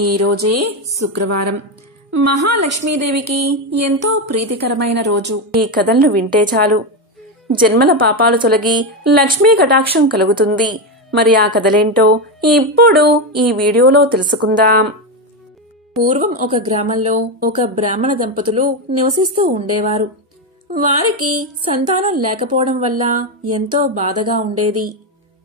ఈ రోజే శుక్రవారం. మహాలక్ష్మీదేవికి ఎంతో ప్రీతికరమైన రోజు. ఈ కథలను వింటే చాలు జన్మల పాపాలు తొలగి లక్ష్మీ కటాక్షం కలుగుతుంది. మరి ఆ కథలేంటో ఇప్పుడు ఈ వీడియోలో తెలుసుకుందాం. పూర్వం ఒక గ్రామంలో ఒక బ్రాహ్మణ దంపతులు నివసిస్తూ ఉండేవారు. వారికి సంతానం లేకపోవడం వల్ల ఎంతో బాధగా ఉండేది.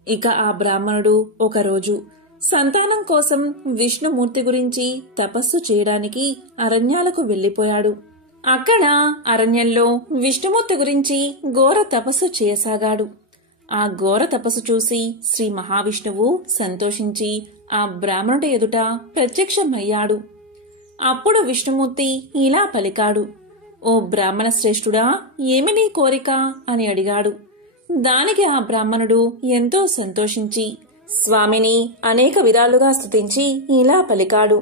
ఇక ఆ బ్రాహ్మణుడు ఒకరోజు సంతానం కోసం విష్ణుమూర్తి గురించి తపస్సు చేయడానికి అరణ్యాలకు వెళ్లిపోయాడు. అక్కడ అరణ్యంలో విష్ణుమూర్తి గురించి ఘోర తపస్సు చేయసాగాడు. ఆ ఘోర తపస్సు చూసి శ్రీ మహావిష్ణువు సంతోషించి ఆ బ్రాహ్మణుడి ఎదుట ప్రత్యక్షమయ్యాడు. అప్పుడు విష్ణుమూర్తి ఇలా పలికాడు, ఓ బ్రాహ్మణ శ్రేష్ఠుడా, ఏమి నీ కోరిక అని అడిగాడు. దానికి ఆ బ్రాహ్మణుడు ఎంతో సంతోషించి స్వామిని అనేక విధాలుగా స్తుతించి ఇలా పలికాడు,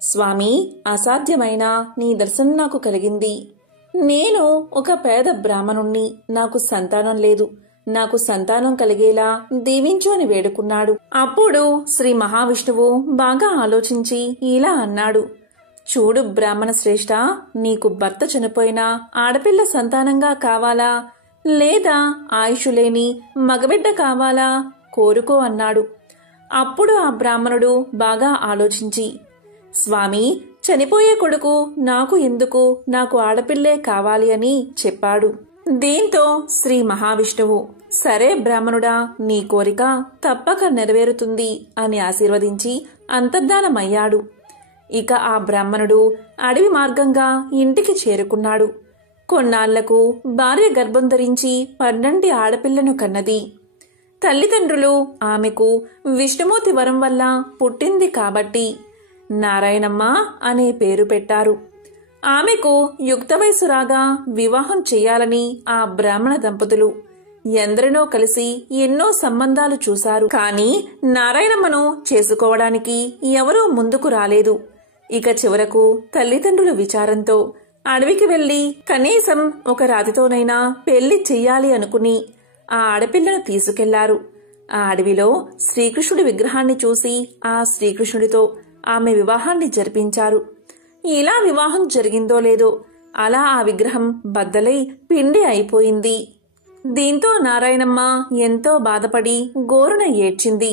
స్వామి, అసాధ్యమైన నీ దర్శనం నాకు కలిగింది. నేను ఒక పేద బ్రాహ్మణుణ్ణి, నాకు సంతానం లేదు, నాకు సంతానం కలిగేలా దీవించు అని వేడుకున్నాడు. అప్పుడు శ్రీ మహావిష్ణువు బాగా ఆలోచించి ఇలా అన్నాడు, చూడు బ్రాహ్మణ శ్రేష్ఠ, నీకు భర్త చనిపోయినా ఆడపిల్ల సంతానంగా కావాలా, లేదా ఆయుషులేని మగబిడ్డ కావాలా, కోరుకో అన్నాడు. అప్పుడు ఆ బ్రాహ్మణుడు బాగా ఆలోచించి, స్వామి, చనిపోయే కొడుకు నాకు ఎందుకు, నాకు ఆడపిల్లే కావాలి అని చెప్పాడు. దీంతో శ్రీ మహావిష్ణువు, సరే బ్రాహ్మణుడా, నీ కోరిక తప్పక నెరవేరుతుంది అని ఆశీర్వదించి అంతర్ధానమయ్యాడు. ఇక ఆ బ్రాహ్మణుడు అడవి మార్గంగా ఇంటికి చేరుకున్నాడు. కొన్నాళ్లకు భార్య గర్భం ధరించి 12 ఆడపిల్లను కన్నది. తల్లిదండ్రులు ఆమెకు విష్ణుమూర్తి వరం వల్ల పుట్టింది కాబట్టి నారాయణమ్మ అనే పేరు పెట్టారు. ఆమెకు యుక్త వయసు రాగా వివాహం చేయాలని ఆ బ్రాహ్మణ దంపతులు ఎందరినో కలిసి ఎన్నో సంబంధాలు చూశారు. కానీ నారాయణమ్మను చేసుకోవడానికి ఎవరూ ముందుకు రాలేదు. ఇక చివరకు తల్లిదండ్రుల విచారంతో అడవికి వెళ్లి కనీసం ఒక రాతితోనైనా పెళ్లి చెయ్యాలి అనుకుని ఆ ఆడపిల్లను తీసుకెళ్లారు. ఆ అడవిలో శ్రీకృష్ణుడి విగ్రహాన్ని చూసి ఆ శ్రీకృష్ణుడితో ఆమె వివాహాన్ని జరిపించారు. ఇలా వివాహం జరిగిందో లేదో అలా ఆ విగ్రహం బద్దలై పిండి అయిపోయింది. దీంతో నారాయణమ్మ ఎంతో బాధపడి గోరున ఏడ్చింది.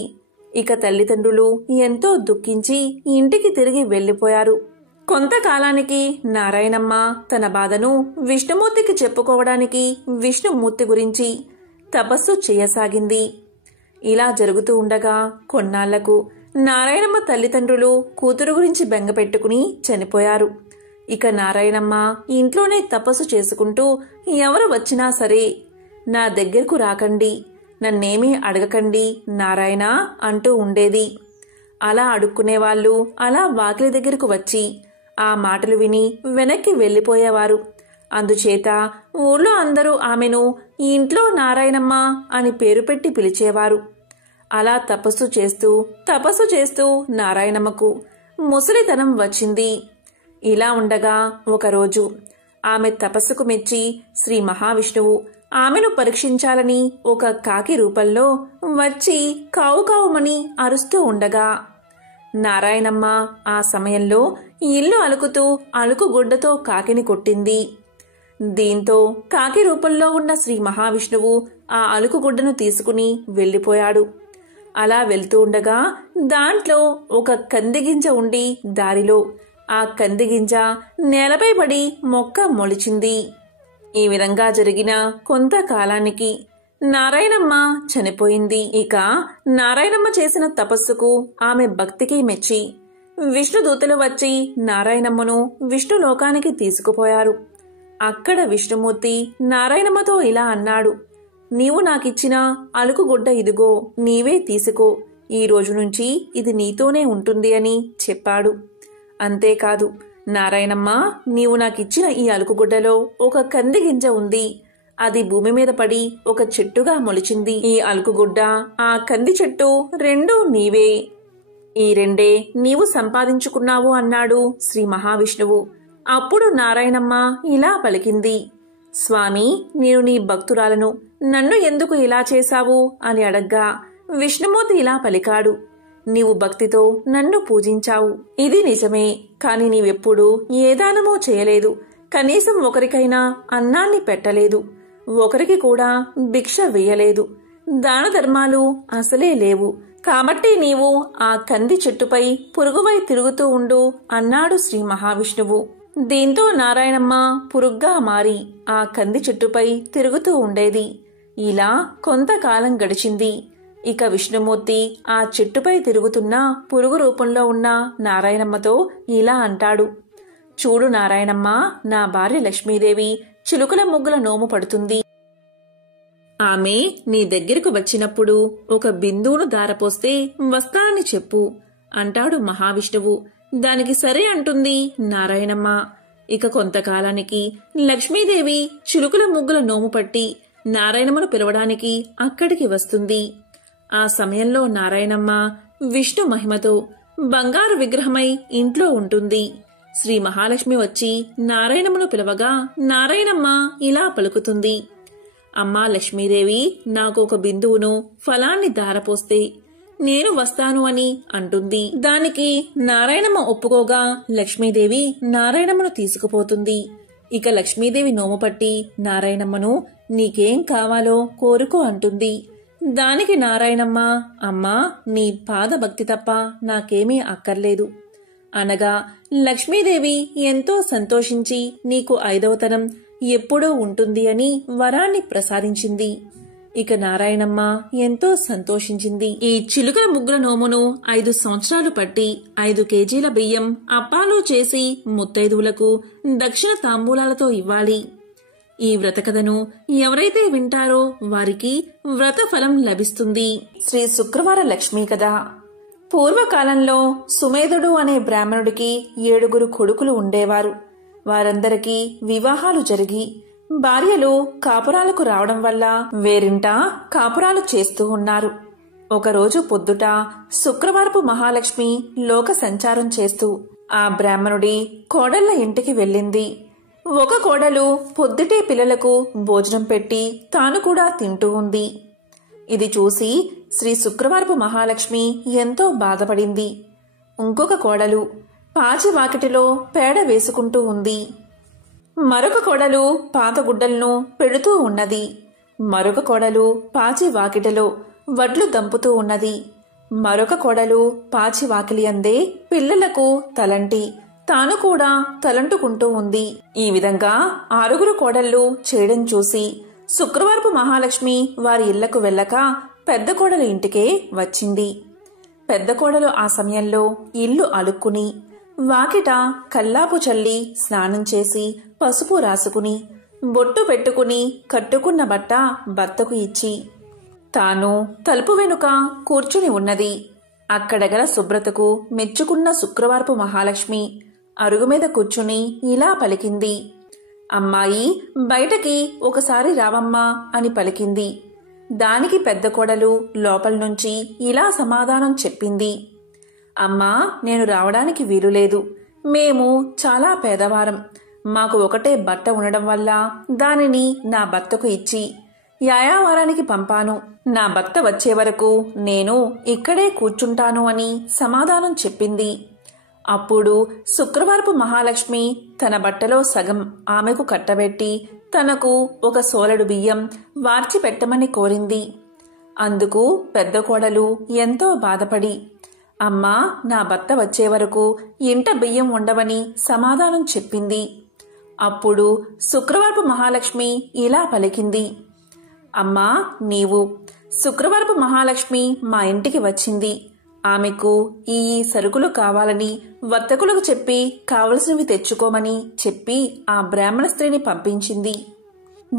ఇక తల్లిదండ్రులు ఎంతో దుఃఖించి ఇంటికి తిరిగి వెళ్లిపోయారు. కొంతకాలానికి నారాయణమ్మ తన బాధను విష్ణుమూర్తికి చెప్పుకోవడానికి విష్ణుమూర్తి గురించి తపస్సు చేయసాగింది. ఇలా జరుగుతూ ఉండగా కొన్నాళ్లకు నారాయణమ్మ తల్లిదండ్రులు కూతురు గురించి బెంగపెట్టుకుని చనిపోయారు. ఇక నారాయణమ్మ ఇంట్లోనే తపస్సు చేసుకుంటూ ఎవరు వచ్చినా సరే నా దగ్గరకు రాకండి, నన్నేమీ అడగకండి నారాయణ అంటూ ఉండేది. అలా అడుక్కునేవాళ్లు అలా వాకిలి దగ్గరకు వచ్చి ఆ మాటలు విని వెనక్కి వెళ్లిపోయేవారు. అందుచేత ఊళ్ళో అందరూ ఆమెను ఇంట్లో నారాయణమ్మ అని పేరు పెట్టి పిలిచేవారు. అలా తపస్సు చేస్తూ నారాయణమ్మకు ముసలితనం వచ్చింది. ఇలా ఉండగా ఒకరోజు ఆమె తపస్సుకు మెచ్చి శ్రీ మహావిష్ణువు ఆమెను పరీక్షించాలని ఒక కాకి రూపంలో వచ్చి కావు కావుమని అరుస్తూ ఉండగా నారాయణమ్మ ఆ సమయంలో ఇల్లు అలుకుతూ అలుకుగుడ్డతో కాకిని కొట్టింది. దీంతో కాకి రూపంలో ఉన్న శ్రీ మహావిష్ణువు ఆ అలుకుగుడ్డను తీసుకుని వెళ్లిపోయాడు. అలా వెళ్తూ ఉండగా దాంట్లో ఒక కందిగింజ ఉండి దారిలో ఆ కందిగింజ నేలపై పడి మొక్క మొలిచింది. ఈ విధంగా జరిగిన కొంతకాలానికి నారాయణమ్మ చనిపోయింది. ఇక నారాయణమ్మ చేసిన తపస్సుకు ఆమె భక్తికి మెచ్చి విష్ణుదూతలు వచ్చి నారాయణమ్మను విష్ణులోకానికి తీసుకుపోయారు. అక్కడ విష్ణుమూర్తి నారాయణమ్మతో ఇలా అన్నాడు, నీవు నాకిచ్చిన అలుకుగుడ్డ ఇదిగో, నీవే తీసుకో, ఈ రోజు నుంచి ఇది నీతోనే ఉంటుంది అని చెప్పాడు. అంతేకాదు, నారాయణమ్మ, నీవు నాకిచ్చిన ఈ అలుకుగుడ్డలో ఒక కంది గింజ ఉంది, అది భూమి మీద పడి ఒక చెట్టుగా మొలిచింది. ఈ అలుకుగుడ్డ ఆ కంది చెట్టు రెండూ నీవే, ఈ రెండే నీవు సంపాదించుకున్నావు అన్నాడు శ్రీ మహావిష్ణువు. అప్పుడు నారాయణమ్మ ఇలా పలికింది, స్వామి, నేను నీ భక్తురాలను, నన్ను ఎందుకు ఇలా చేశావు అని అడగ్గా విష్ణుమూర్తి ఇలా పలికాడు, నీవు భక్తితో నన్ను పూజించావు. ఇది నిజమే. కాని నీవెప్పుడూ ఏ దానమూ చేయలేదు. కనీసం ఒకరికైనా అన్నాన్ని పెట్టలేదు. ఒకరికి కూడా భిక్ష వేయలేదు. దాన ధర్మాలు అసలే లేవు. కాబట్టి నీవు ఆ కంది చెట్టుపై పురుగువై తిరుగుతూ ఉండు అన్నాడు శ్రీ మహావిష్ణువు. దీంతో నారాయణమ్మ పురుగ్గా మారి ఆ కంది చెట్టుపై తిరుగుతూ ఉండేది. ఇలా కొంతకాలం గడిచింది. ఇక విష్ణుమూర్తి ఆ చెట్టుపై తిరుగుతున్న పురుగు రూపంలో ఉన్న నారాయణమ్మతో ఇలా అంటాడు. చూడు నారాయణమ్మ, నా భార్య లక్ష్మీదేవి చిలుకల ముగ్గుల నోము పడుతుంది. ఆమె నీ దగ్గరకు వచ్చినప్పుడు ఒక బిందువును దారపోస్తే వస్తానని చెప్పు అంటాడు మహావిష్ణువు. దానికి సరే అంటుంది నారాయణమ్మ. ఇక కొంతకాలానికి లక్ష్మీదేవి చిలుకల ముగ్గుల నోము పట్టి నారాయణమ్మను పిలవడానికి అక్కడికి వస్తుంది. ఆ సమయంలో నారాయణమ్మ విష్ణు మహిమతో బంగారు విగ్రహమై ఇంట్లో ఉంటుంది. శ్రీ మహాలక్ష్మి వచ్చి నారాయణమ్మను పిలవగా నారాయణమ్మ ఇలా పలుకుతుంది. అమ్మా లక్ష్మీదేవి, నాకు ఒక బిందువును ఫలాన్ని దారపోస్తే నేను వస్తాను అని అంటుంది. దానికి నారాయణమ్మ ఒప్పుకోగా లక్ష్మీదేవి నారాయణమ్మను తీసుకుపోతుంది. ఇక లక్ష్మీదేవి నోము పట్టి నారాయణమ్మను నీకేం కావాలో కోరుకో అంటుంది. దానికి నారాయణమ్మ, అమ్మా నీ పాదభక్తి తప్ప నాకేమీ అక్కర్లేదు అనగా లక్ష్మీదేవి ఎంతో సంతోషించి నీకు 5వ తరం ఎప్పుడూ ఉంటుంది అని వరాన్ని ప్రసాదించింది. ఇక నారాయణమ్మ ఎంతో సంతోషించింది. ఈ చిలుకల ముగ్గుల నోమును 5 సంవత్సరాలు పట్టి 5 కేజీల బియ్యం అప్పాలు చేసి ముత్తైదువులకు దక్షిణ తాంబూలాలతో ఇవ్వాలి. ఈ వ్రతకథను ఎవరైతే వింటారో వారికి వ్రత ఫలం లభిస్తుంది. శ్రీ శుక్రవార లక్ష్మీ కథ. పూర్వకాలంలో సుమేధుడు అనే బ్రాహ్మణుడికి 7 కొడుకులు ఉండేవారు. వారందరికీ వివాహాలు జరిగి భార్యలు కాపురాలకు రావడం వల్ల వేరింట కాపురాలు చేస్తూ ఉన్నారు. ఒకరోజు పొద్దుట శుక్రవారపు మహాలక్ష్మి లోక సంచారం చేస్తూ ఆ బ్రాహ్మణుడి కోడళ్ల ఇంటికి వెళ్ళింది. ఒక కోడలు పొద్దుటే పిల్లలకు భోజనం పెట్టి తాను కూడా తింటూ ఉంది. ఇది చూసి శ్రీ శుక్రవారపు మహాలక్ష్మి ఎంతో బాధపడింది. ఇంకొక కోడలు పాచి వాకిటిలో పేడ వేసుకుంటూ ఉంది. మరొక కోడలు పాత గుడ్డలను పెడుతూ ఉన్నది. మరొక కోడలు పాచి వాకిటిలో వడ్లు దంపుతూ ఉన్నది. మరొక కోడలు పాచి వాకిలి అందే పిల్లలకు తలంటి తాను కూడా తలంటుకుంటూ ఉంది. ఈ విధంగా 6 కోడళ్లు చేయడం చూసి శుక్రవారపు మహాలక్ష్మి వారి ఇళ్లకు వెళ్ళక పెద్ద కోడలు ఇంటికే వచ్చింది. పెద్ద కోడలు ఆ సమయంలో ఇల్లు అలుక్కుని వాకిట కల్లాపు చల్లి స్నానం చేసి పసుపు రాసుకుని బొట్టు పెట్టుకుని కట్టుకున్న బట్ట భర్తకు ఇచ్చి తాను తలుపు వెనుక కూర్చుని ఉన్నది. అక్కడగల శుభ్రతకు మెచ్చుకున్న శుక్రవారపు మహాలక్ష్మి అరుగు మీద కూర్చుని ఇలా పలికింది. అమ్మాయి, బయటకి ఒకసారి రావమ్మా అని పలికింది. దానికి పెద్ద కోడలు లోపల నుంచి ఇలా సమాధానం చెప్పింది. అమ్మా, నేను రావడానికి వీలులేదు. మేము చాలా పేదవారం. మాకు ఒకటే బట్ట ఉండడం వల్ల దానిని నా భర్తకు ఇచ్చి యాయావారానికి పంపాను. నా భర్త వచ్చే వరకు నేను ఇక్కడే కూర్చుంటాను అని సమాధానం చెప్పింది. అప్పుడు శుక్రవారపు మహాలక్ష్మి తన బట్టలో సగం ఆమెకు కట్టబెట్టి తనకు ఒక సోలెడు బియ్యం వార్చి పెట్టమని కోరింది. అందుకు పెద్ద కోడలు ఎంతో బాధపడి, అమ్మా, నా భర్త వచ్చే వరకు ఇంట బియ్యం ఉండవని సమాధానం చెప్పింది. అప్పుడు శుక్రవారపు మహాలక్ష్మి ఇలా పలికింది. అమ్మా, నీవు శుక్రవారపు మహాలక్ష్మి మా ఇంటికి వచ్చింది. ఆమెకు ఈ సరుకులు కావాలని వర్తకులకు చెప్పి కావలసినవి తెచ్చుకోమని చెప్పి ఆ బ్రాహ్మణ స్త్రీని పంపించింది.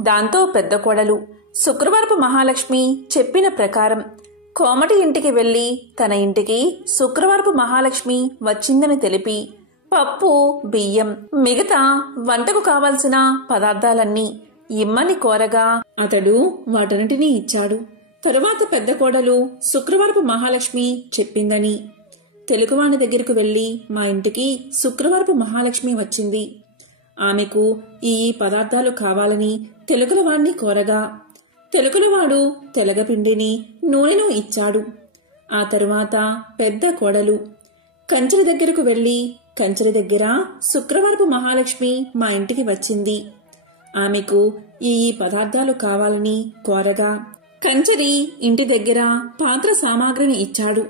దాంతో పెద్ద కోడలు శుక్రవారపు మహాలక్ష్మి చెప్పిన ప్రకారం కోమటి ఇంటికి వెళ్లి తన ఇంటికి శుక్రవారపు మహాలక్ష్మి వచ్చిందని తెలిపి పప్పు, బియ్యం, మిగతా వంటకు కావలసిన పదార్థాలన్నీ ఇమ్మని కోరగా అతడు వాటన్నిటినీ ఇచ్చాడు. తరువాత పెద్ద కోడలు శుక్రవారపు మహాలక్ష్మి చెప్పిందని తెలుగువాణి దగ్గరకు వెళ్లి మా ఇంటికి శుక్రవారపు మహాలక్ష్మి వచ్చింది. ఆమెకు ఈ పదార్థాలు కావాలని తెలుగులవాణ్ణి కోరగా తెలుగులవాడు తెలగపిండిని నూనెను ఇచ్చాడు. ఆ తరువాత పెద్ద కోడలు కంచెల దగ్గరకు వెళ్లి, కంచెల దగ్గర శుక్రవారపు మహాలక్ష్మి మా ఇంటికి వచ్చింది. ఆమెకు ఈ పదార్థాలు కావాలని కోరగా కంచరి ఇంటి దగ్గర పాత్ర సామాగ్రిని ఇచ్చాడు.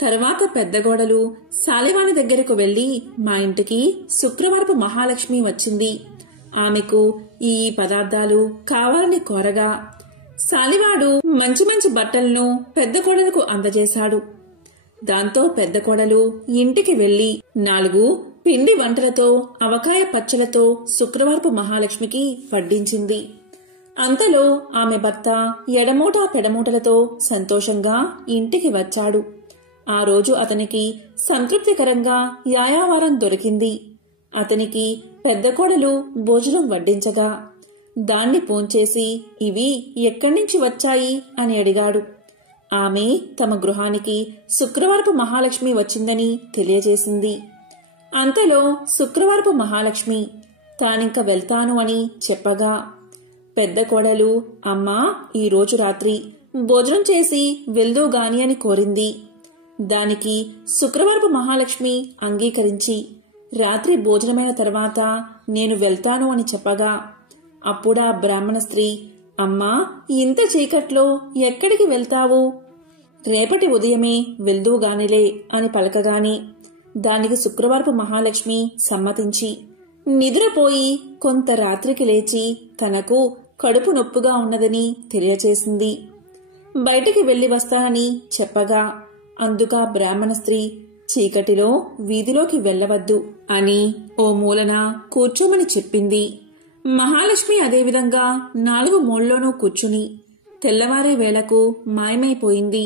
తర్వాత పెద్దగోడలు సాలివాని దగ్గరకు వెళ్లి, మా ఇంటికి శుక్రవారపు మహాలక్ష్మి వచ్చింది, ఆమెకు ఈ పదార్థాలు కావాలని కోరగా సాలివాడు మంచి మంచి బట్టలను పెద్ద కోడలకు అందజేశాడు. దాంతో పెద్ద కోడలు ఇంటికి వెళ్లి 4 పిండి వంటలతో అవకాయ పచ్చలతో శుక్రవారపు మహాలక్ష్మికి వడ్డించింది. అంతలో ఆమె భర్త ఎడమూట పెడమూటలతో సంతోషంగా ఇంటికి వచ్చాడు. ఆ రోజు అతనికి సంతృప్తికరంగా యాయావారం దొరికింది. అతనికి పెద్ద కోడలు భోజనం వడ్డించగా దాన్ని భోంచేసి ఇవి ఎక్కడ్నుంచి వచ్చాయి అని అడిగాడు. ఆమె తమ గృహానికి శుక్రవారపు మహాలక్ష్మి వచ్చిందని తెలియజేసింది. అంతలో శుక్రవారపు మహాలక్ష్మి తానింక వెళ్తాను అని చెప్పగా పెద్ద కోడలు, అమ్మా, ఈరోజు రాత్రి భోజనం చేసి వెళ్దూగాని అని కోరింది. దానికి శుక్రవారపు మహాలక్ష్మి అంగీకరించి రాత్రి భోజనమైన తర్వాత నేను వెళ్తాను అని చెప్పగా అప్పుడా బ్రాహ్మణ స్త్రీ, అమ్మా, ఇంత చీకట్లో ఎక్కడికి వెళ్తావు? రేపటి ఉదయమే వెళ్దూగానిలే అని పలకగానే దానికి శుక్రవారపు మహాలక్ష్మి సమ్మతించి నిద్రపోయి కొంత రాత్రికి లేచి తనకు కడుపు నొప్పుగా ఉన్నదని తెలియచేసింది. బయటికి వెళ్లి వస్తానని చెప్పగా అందుక బ్రాహ్మణ స్త్రీ చీకటిలో వీధిలోకి వెళ్లవద్దు అని ఓ మూలన కూర్చోమని చెప్పింది. మహాలక్ష్మి అదేవిధంగా 4 మూలలోనూ కూర్చుని తెల్లవారే వేళకు మాయమైపోయింది.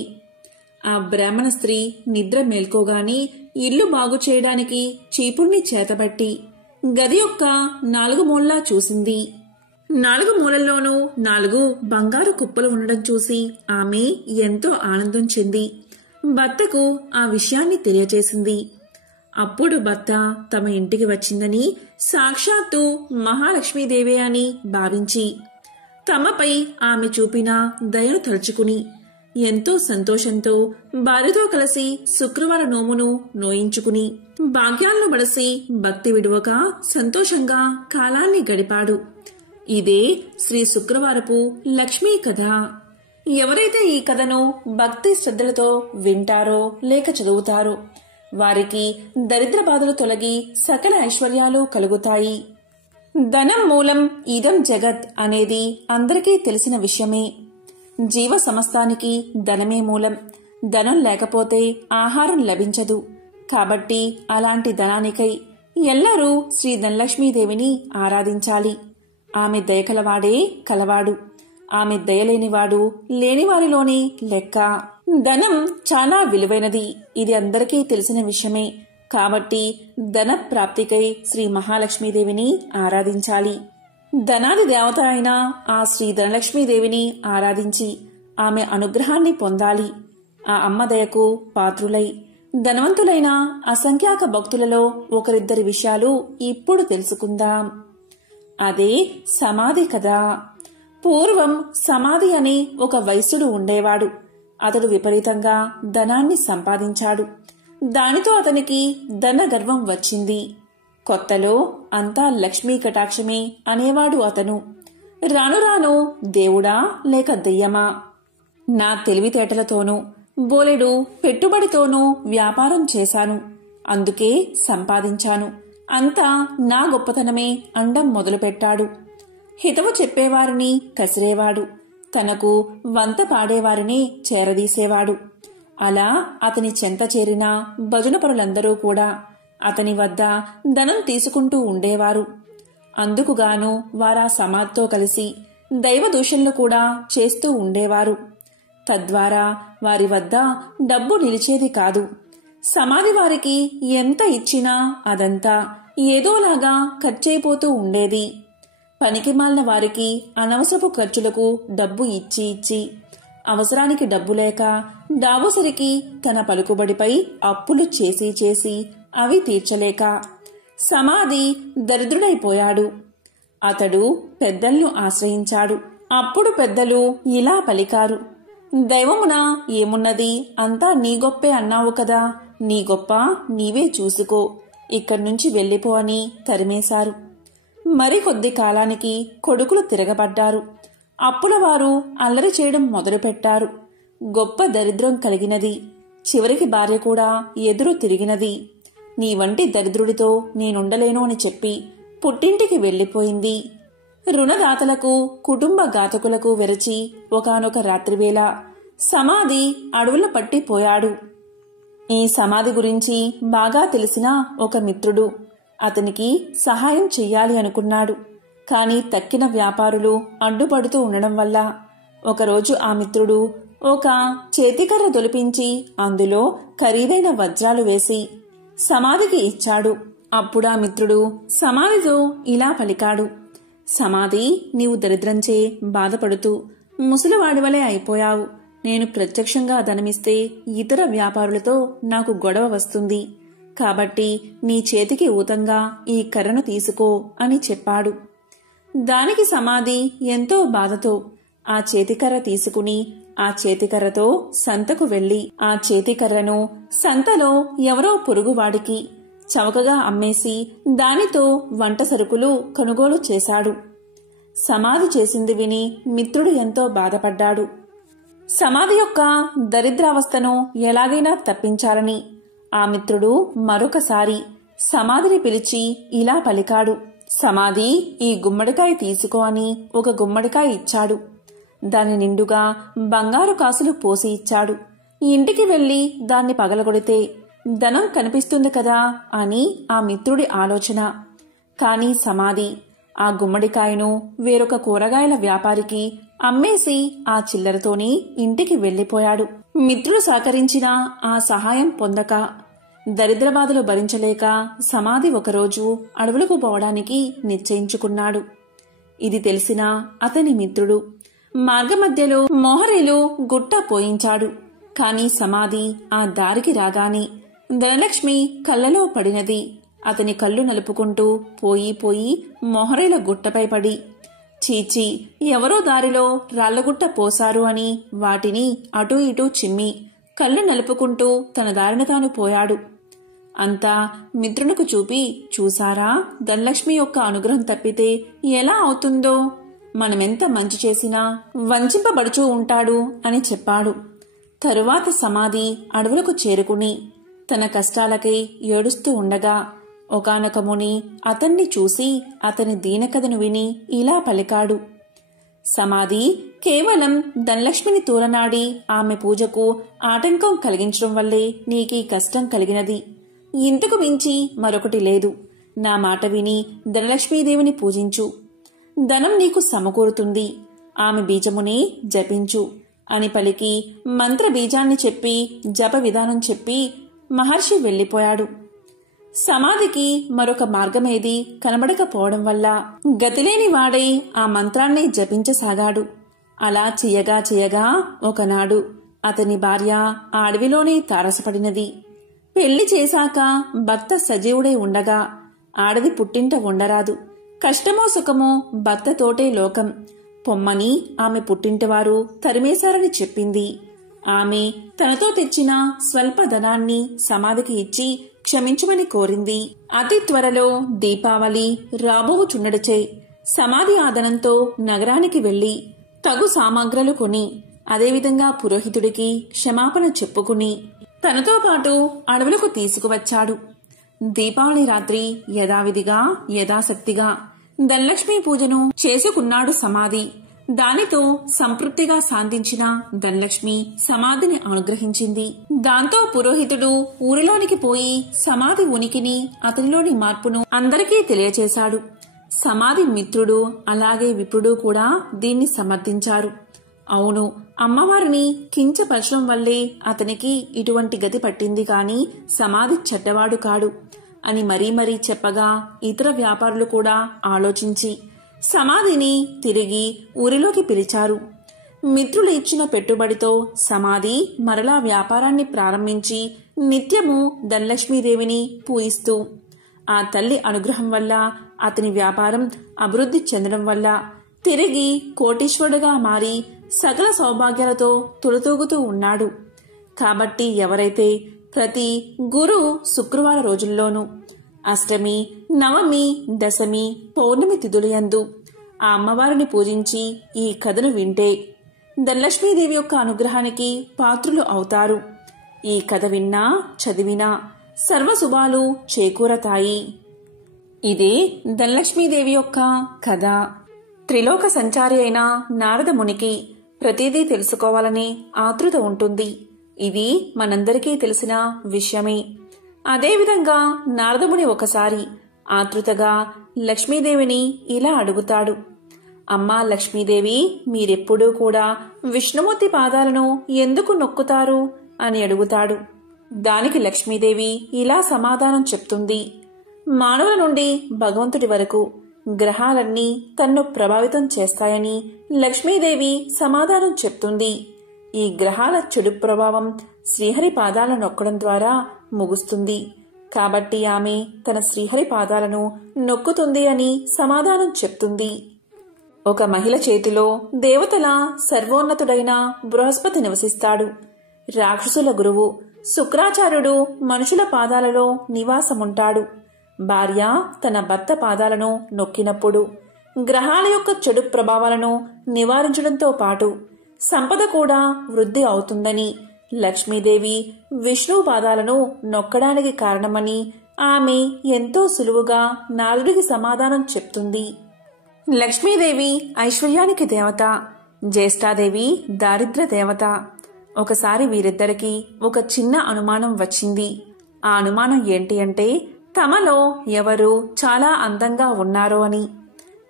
ఆ బ్రాహ్మణ స్త్రీ నిద్ర మేల్కోగాని ఇల్లు బాగు చేయడానికి చీపుర్ని చేతబట్టి గది యొక్క 4 మూలలా చూసింది. 4 మూలల్లోనూ 4 బంగారు కుప్పలు ఉండడం చూసి ఆమె ఎంతో ఆనందం చెంది భర్తకు ఆ విషయాన్ని తెలియజేసింది. అప్పుడు భర్త తమ ఇంటికి వచ్చిందని సాక్షాత్తు మహాలక్ష్మీదేవే అని భావించి తమపై ఆమె చూపిన దయను తలుచుకుని ఎంతో సంతోషంతో భార్యతో కలిసి శుక్రవార నోమును నోయించుకుని భాగ్యాలను బడసి భక్తి విడువక సంతోషంగా కాలాన్ని గడిపాడు. ఇదే శ్రీ శుక్రవారపు లక్ష్మీ కథ. ఎవరైతే ఈ కథను భక్తి శ్రద్ధలతో వింటారో లేక చదువుతారో వారికి దరిద్ర బాధలు తొలగి సకల ఐశ్వర్యాలు కలుగుతాయి. ధనం మూలం ఇదం జగత్ అనేది అందరికీ తెలిసిన విషయమే. జీవ సమస్తానికి ధనమే మూలం. ధనం లేకపోతే ఆహారం లభించదు. కాబట్టి అలాంటి ధనానికై ఎల్లరూ శ్రీ ధనలక్ష్మీదేవిని ఆరాధించాలి. ఆమె దయకలవాడే కలవాడు. ఆమె దయలేనివాడు లేనివారిలోని లెక్క. ధనం చాలా విలువైనది. ఇది అందరికీ తెలిసిన విషయమే. కాబట్టి ధన ప్రాప్తికై శ్రీ మహాలక్ష్మీదేవిని ఆరాధించాలి. ధనాది దేవత అయిన ఆ శ్రీ ధనలక్ష్మీదేవిని ఆరాధించి ఆమె అనుగ్రహాన్ని పొందాలి. ఆ అమ్మ దయకు పాత్రులై ధనవంతులైన అసంఖ్యాక భక్తులలో ఒకరిద్దరి విషయాలు ఇప్పుడు తెలుసుకుందాం. అదే సమాధి కథ. పూర్వం సమాధి అనే ఒక వైశ్యుడు ఉండేవాడు. అతడు విపరీతంగా ధనాన్ని సంపాదించాడు. దానితో అతనికి ధన గర్వం వచ్చింది. కొత్తలో అంతా లక్ష్మీ కటాక్షమే అనేవాడు అతను. రాను రాను దేవుడా లేక దెయ్యమా, నా తెలివితేటలతోనూ బోలెడు పెట్టుబడితోనూ వ్యాపారం చేశాను, అందుకే సంపాదించాను, అంతా నా గొప్పతనమే అండం మొదలుపెట్టాడు. హితవు చెప్పేవారిని కసిరేవాడు. తనకు వంత పాడేవారిని చేరదీసేవాడు. అలా అతని చెంత చేరిన భజన పరులందరూ కూడా అతని వద్ద ధనం తీసుకుంటూ ఉండేవారు. అందుకుగాను వారా సమాధితో కలిసి దైవ దూషణలు కూడా చేస్తూ ఉండేవారు. తద్వారా వారి వద్ద డబ్బు నిలిచేది కాదు. సమాధి వారికి ఎంత ఇచ్చినా అదంతా ఏదోలాగా ఖర్చయిపోతూ ఉండేది. పనికిమాలిన వారికి అనవసరపు ఖర్చులకు డబ్బు ఇచ్చి ఇచ్చి అవసరానికి డబ్బు లేక దాబోసరికి తన పలుకుబడిపై అప్పులు చేసి చేసి అవి తీర్చలేక సమాధి దరిద్రుడైపోయాడు. అతడు పెద్దలను ఆశ్రయించాడు. అప్పుడు పెద్దలు ఇలా పలికారు: దైవమున ఏమున్నది, అంతా నీ గొప్పే అన్నావు కదా, నీ గొప్ప నీవే చూసుకో, ఇక్కడ్నుంచి వెళ్ళిపో అని తరిమేశారు. మరికొద్ది కాలానికి కొడుకులు తిరగబడ్డారు. అప్పుల వారు అల్లరి చేయడం మొదలుపెట్టారు. గొప్ప దరిద్రం కలిగినది. చివరికి భార్య కూడా ఎదురు తిరిగినది. నీ వంటి దరిద్రుడితో నేనుండలేను అని చెప్పి పుట్టింటికి వెళ్ళిపోయింది. రుణదాతలకు కుటుంబ ఘాతకులకు వెరచి ఒకానొక రాత్రివేళ సమాధి అడవుల పట్టిపోయాడు. ఈ సమాధి గురించి బాగా తెలిసిన ఒక మిత్రుడు అతనికి సహాయం చెయ్యాలి అనుకున్నాడు. కాని తక్కిన వ్యాపారులు అడ్డుపడుతూ ఉండడం వల్ల ఒకరోజు ఆ మిత్రుడు ఒక చేతికర్ర దొలిపించి అందులో ఖరీదైన వజ్రాలు వేసి సమాధికి ఇచ్చాడు. అప్పుడా మిత్రుడు సమాధితో ఇలా పలికాడు, సమాధి, నీవు దరిద్రంచే బాధపడుతూ ముసలివాడివలే అయిపోయావు. నేను ప్రత్యక్షంగా ధనమిస్తే ఇతర వ్యాపారులతో నాకు గొడవ వస్తుంది. కాబట్టి నీ చేతికి ఊతంగా ఈ కర్రను తీసుకో అని చెప్పాడు. దానికి సమాధి ఎంతో బాధతో ఆ చేతికర్ర తీసుకుని ఆ చేతికర్రతో సంతకు వెళ్లి ఆ చేతికర్రను సంతలో ఎవరో పొరుగువాడికి చవకగా అమ్మేసి దానితో వంట సరుకులు కొనుగోలు చేశాడు. సమాధి చేసింది విని మిత్రుడు ఎంతో బాధపడ్డాడు. సమాధి యొక్క దరిద్రావస్థను ఎలాగైనా తప్పించాలని ఆ మిత్రుడు మరొకసారి సమాధిని పిలిచి ఇలా పలికాడు, సమాధి, ఈ గుమ్మడికాయ తీసుకో అని ఒక గుమ్మడికాయ ఇచ్చాడు. దాని నిండుగా బంగారు కాసులు పోసి ఇచ్చాడు. ఇంటికి వెళ్లి దాన్ని పగలగొడితే ధనం కనిపిస్తుంది కదా అని ఆ మిత్రుడి ఆలోచన. కాని సమాధి ఆ గుమ్మడికాయను వేరొక కూరగాయల వ్యాపారికి అమ్మేసి ఆ చిల్లరతోని ఇంటికి వెళ్లిపోయాడు. మిత్రుడు సహకరించిన ఆ సహాయం పొందక దరిద్రబాధలు భరించలేక సమాధి ఒకరోజు అడవులకు పోవడానికి నిశ్చయించుకున్నాడు. ఇది తెలిసిన అతని మిత్రుడు మార్గమధ్యలో మోహరీలు గుట్ట పోయించాడు. కాని సమాధి ఆ దారికి రాగానే ధనలక్ష్మి కళ్ళలో పడినది. అతని కళ్ళు నలుపుకుంటూ పోయి పోయి మొహరీల గుట్టపై పడి, చీచి, ఎవరో దారిలో రాళ్లగుట్ట పోశారు అని వాటిని అటూ ఇటూ చిమ్మి కళ్ళు నలుపుకుంటూ తన దారిన తాను పోయాడు. అంతా మిత్రునికి చూపి, చూసారా, ధనలక్ష్మి యొక్క అనుగ్రహం తప్పితే ఎలా అవుతుందో, మనమెంత మంచి చేసినా వంచింపబడుచూ ఉంటాడు అని చెప్పాడు. తరువాత సమాధి అడవులకు చేరుకుని తన కష్టాలకై ఏడుస్తూ ఉండగా ఒకానొక ముని అతన్ని చూసి అతని దీనకథను విని ఇలా పలికాడు, సమాధి, కేవలం ధనలక్ష్మిని తూలనాడి ఆమె పూజకు ఆటంకం కలిగించడం వల్లే నీకీ కష్టం కలిగినది. ఇంతకు మించి మరొకటి లేదు. నా మాట విని ధనలక్ష్మీదేవిని పూజించు. ధనం నీకు సమకూరుతుంది. ఆమె బీజమునే జపించు అని పలికి మంత్ర బీజాన్ని చెప్పి జప విధానం చెప్పి మహర్షి వెళ్లిపోయాడు. సమాధికి మరొక మార్గమేది కనబడకపోవడం వల్ల గతిలేని వాడై ఆ మంత్రాన్ని జపించసాగాడు. అలా చెయ్యగా చెయ్యగా ఒకనాడు అతని భార్య ఆ అడవిలోనే తారసపడినది. పెళ్లి చేశాక భర్త సజీవుడై ఉండగా ఆడది పుట్టింట ఉండరాదు. కష్టమో సుఖమో భర్తతోటే లోకం. పొమ్మని ఆమె పుట్టింటివారు తరిమేశారని చెప్పింది. ఆమె తనతో తెచ్చిన స్వల్ప ధనాన్ని సమాధికి ఇచ్చి క్షమించమని కోరింది. అతి త్వరలో దీపావళి రాబోవుచుండడచే సమాధి ఆదనంతో నగరానికి వెళ్లి తగు సామాగ్రలు కొని అదేవిధంగా పురోహితుడికి క్షమాపణ చెప్పుకుని తనతో పాటు అడవులకు తీసుకువచ్చాడు. దీపావళి రాత్రి యథావిధిగా యథాశక్తిగా ధనలక్ష్మీ పూజను చేసుకున్నాడు సమాధి. దానితో సంతృప్తిగా శాంతించిన ధనలక్ష్మి సమాధిని అనుగ్రహించింది. దాంతో పురోహితుడు ఊరిలోనికి పోయి సమాధి ఉనికిని అతనిలోని మార్పును అందరికీ తెలియచేశాడు. సమాధి మిత్రుడు అలాగే విప్రుడు కూడా దీన్ని సమర్థించారు. అవును, అమ్మవారిని కించపరచడం వల్లే అతనికి ఇటువంటి గతి పట్టింది కాని సమాధి చెడ్డవాడు కాడు అని మరీ మరీ చెప్పగా ఇతర వ్యాపారులు కూడా ఆలోచించి సమాధిని తిరిగి ఊరిలోకి పిలిచారు. మిత్రులు ఇచ్చిన పెట్టుబడితో సమాధి మరలా వ్యాపారాన్ని ప్రారంభించి నిత్యము ధనలక్ష్మీదేవిని పూజిస్తూ ఆ తల్లి అనుగ్రహం వల్ల అతని వ్యాపారం అభివృద్ధి చెందడం వల్ల తిరిగి కోటీశ్వరుడుగా మారి సకల సౌభాగ్యాలతో తులతూగుతూ ఉన్నాడు. కాబట్టి ఎవరైతే ప్రతి గురు శుక్రవార రోజుల్లోనూ అష్టమి, నవమి, దశమి, పౌర్ణమి తిథులయందు ఆ అమ్మవారిని పూజించి ఈ కథను వింటే ధనలక్ష్మీదేవి యొక్క అనుగ్రహానికి పాత్రులు అవుతారు. ఈ కథ విన్నా చదివినా సర్వశుభాలు చేకూరతాయి. ఇది ధనలక్ష్మీదేవి యొక్క కథ. త్రిలోక సంచారి అయిన నారద మునికి ప్రతిదీ తెలుసుకోవాలని ఆతృత ఉంటుంది. ఇది మనందరికీ తెలిసిన విషయమే. అదేవిధంగా నారదముని ఒకసారి ఆతృతగా లక్ష్మీదేవిని ఇలా అడుగుతాడు. అమ్మా లక్ష్మీదేవి, మీరెప్పుడూ కూడా విష్ణుమూర్తి పాదాలను ఎందుకు నొక్కుతారు అని అడుగుతాడు. దానికి లక్ష్మీదేవి ఇలా సమాధానం చెప్తుంది. మానవుల నుండి భగవంతుడి వరకు గ్రహాలన్నీ తన్ను ప్రభావితం చేస్తాయని లక్ష్మీదేవి సమాధానం చెప్తుంది. ఈ గ్రహాల చెడు ప్రభావం శ్రీహరి పాదాలను నొక్కడం ద్వారా ముగుస్తుంది. కాబట్టి ఆమె తన శ్రీహరి పాదాలను నొక్కుతుంది అని సమాధానం చెప్తుంది. ఒక మహిళ చేతిలో దేవతల సర్వోన్నతుడైన బృహస్పతి నివసిస్తాడు. రాక్షసుల గురువు శుక్రాచార్యుడు మనుషుల పాదాలలో నివాసముంటాడు. భార్య తన భర్త పాదాలను నొక్కినప్పుడు గ్రహాల యొక్క చెడు ప్రభావాలను నివారించడంతో పాటు సంపద కూడా వృద్ధి అవుతుందని లక్ష్మీదేవి విష్ణు పాదాలను నొక్కడానికి కారణమని ఆమె ఎంతో సులువుగా నారదుడికి సమాధానం చెప్తుంది. లక్ష్మీదేవి ఐశ్వర్యానికి దేవత, జ్యేష్ఠాదేవి దారిద్ర్య దేవత. ఒకసారి వీరిద్దరికీ ఒక చిన్న అనుమానం వచ్చింది. ఆ అనుమానం ఏంటి అంటే తమలో ఎవరు చాలా అందంగా ఉన్నారో అని.